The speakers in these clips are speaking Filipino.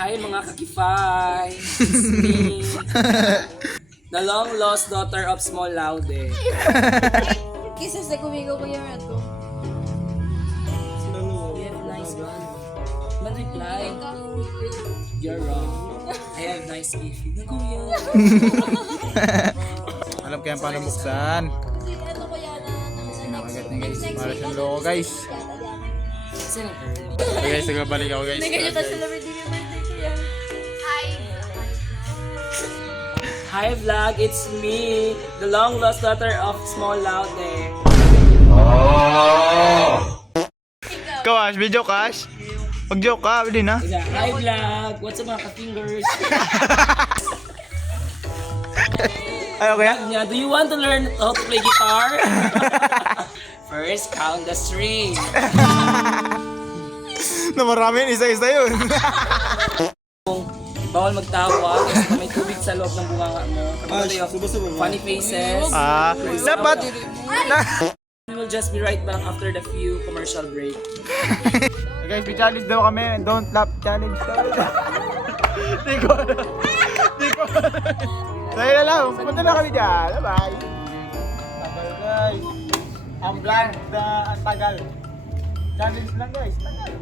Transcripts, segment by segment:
Hi mga kakifay! It's me! The long lost daughter of Small Laude. Kisses na kumigaw ko yung ito. You have nice one. But reply, you're wrong. I have nice gift. Nakuya. Alam ko yan paano buksan. Kasi ano ko yan Sinakagat niya guys. Para siyang loko guys. Kasi lang early. Okay guys, nagbabalik ako guys. Ganyan tayo celebrity yung birthday ko yan. Hi vlog, it's me, the long lost daughter of Small Laude. Kawash, video Kash. Mag-joke ka, pwede na. Hi vlog, what's up mga ka-fingers? Ay, okay ah? Yeah, do you want to learn how to play guitar? First, count the string. Na marami, isa-isa yun. Bawal magtawa kasi may tubig sa loob ng bunganga mo. Funny faces. Dapat. We will just be right back after the few commercial break. Guys, may challenge daw kami. Don't laugh challenge. Di ko. Dahil na lang, punta na kami dyan. Bye-bye. Tagal guys. Ang vlog na ang tagal. Challenge lang guys. Tagal.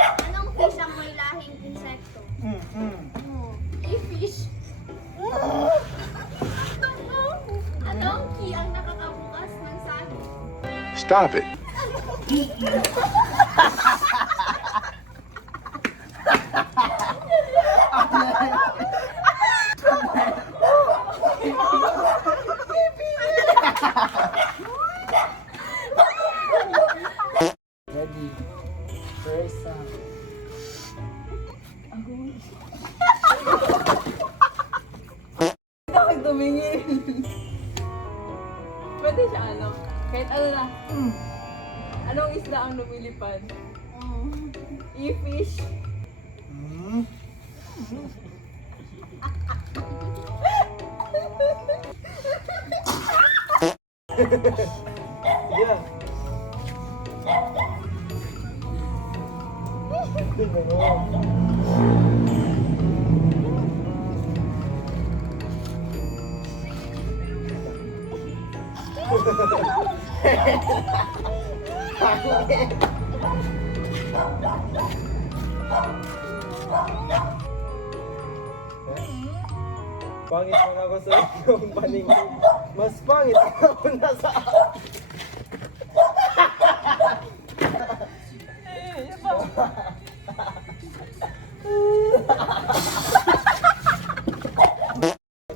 Anong fish ang may lahing insekto? E-fish. Anong key ang nakakabukas ng saging? Stop it. Ready? First song. Bakit tumingin? Pwede siya ano? Kahit ano na. Anong isda ang lumilipad? E-fish. Pangit mga ko sa yung paningin. Mas pangit ako nasa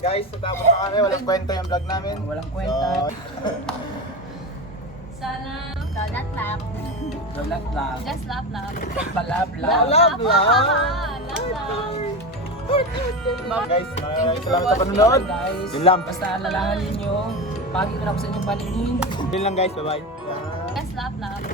Guys, natapos na kami. Walang kwento yung vlog namin. Walang kwenta. Sana. Donut lang. Walang lang. Just laugh lang. Palabla. Love Guys, maraming salamat sa panonood. Guys, Yun lang. basta alalahan ninyo, pagi ko na ako sa inyong paningin. Yun lang guys, bye-bye. Just laugh lang.